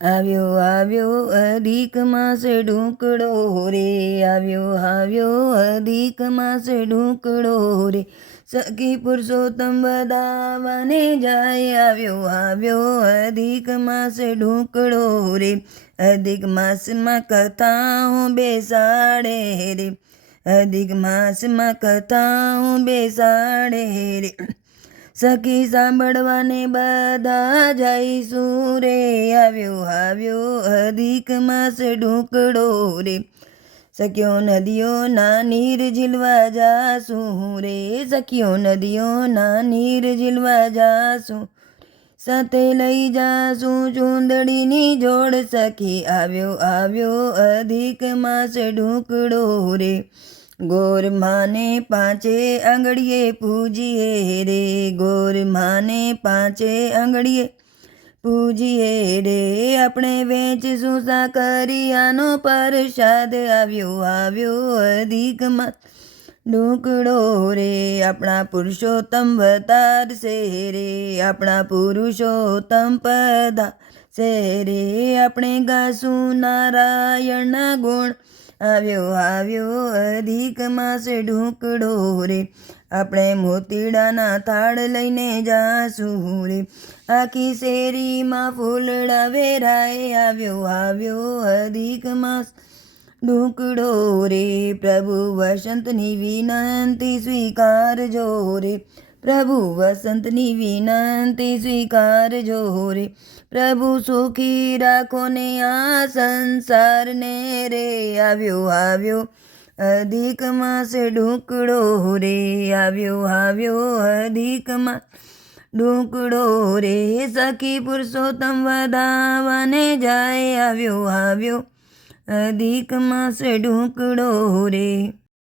આવ્યો આવ્યો અધિક માસ ઢુકડો રે, આવ્યો અધિક માસ ઢુકડો રે, સખી પુરુષોત્તમ વધાવને જાય, આવ્યો અધિક માસ ઢુકડો રે, અધિક માસમાં કથાઓ બેસાડે રે, અધિક માસમાં કથાઓ બેસાડે રે, સખી સાંભળવાને બધા જઈશું રે, આવ્યો અધિક માસ ઢુકડો રે, સખીઓ નદીઓના નીર ઝીલવા જાશું રે, સખીઓ નદીઓના નીર ઝીલવા જાશું, સાથે લઈ જાશું ચૂંદડીની જોડ, સખી આવ્યો અધિક માસ ઢુકડો રે, ગોર માને પાંચે આંગળીએ પૂજીએ રે, ગોર માને પાંચે આંગળીએ પૂજીએ રે, આપણે વેચશું સાકરિયાનો પ્રસાદ, આવ્યો અધિક માસ ઢુકડો રે, આપણા પુરુષોત્તમ વતારશે રે, આપણા પુરુષોત્તમ પધારશે રે, આપણે ગાશું નારાયણના ગુણ, આવ્યો અધિક માસ ઢુકડો રે, આપણે મોતીડાના થાળ લઈને જાશું રે, આખી શેરીમાં ફૂલડા વેરાય, આવ્યો અધિક માસ ઢુકડો રે, પ્રભુ વસંતની વિનંતી સ્વીકારજો રે, પ્રભુ વસંતની વિનંતી સ્વીકારજો રે, પ્રભુ સુખી રાખો ને આ સંસારને રે, આવ્યો અધિક માસ ઢુકડો રે, આવ્યો અધિક માસ ઢુકડો રે, સખી પુરુષોત્તમ વધાવને જાય, આવ્યો અધિક માસ ઢુકડો રે.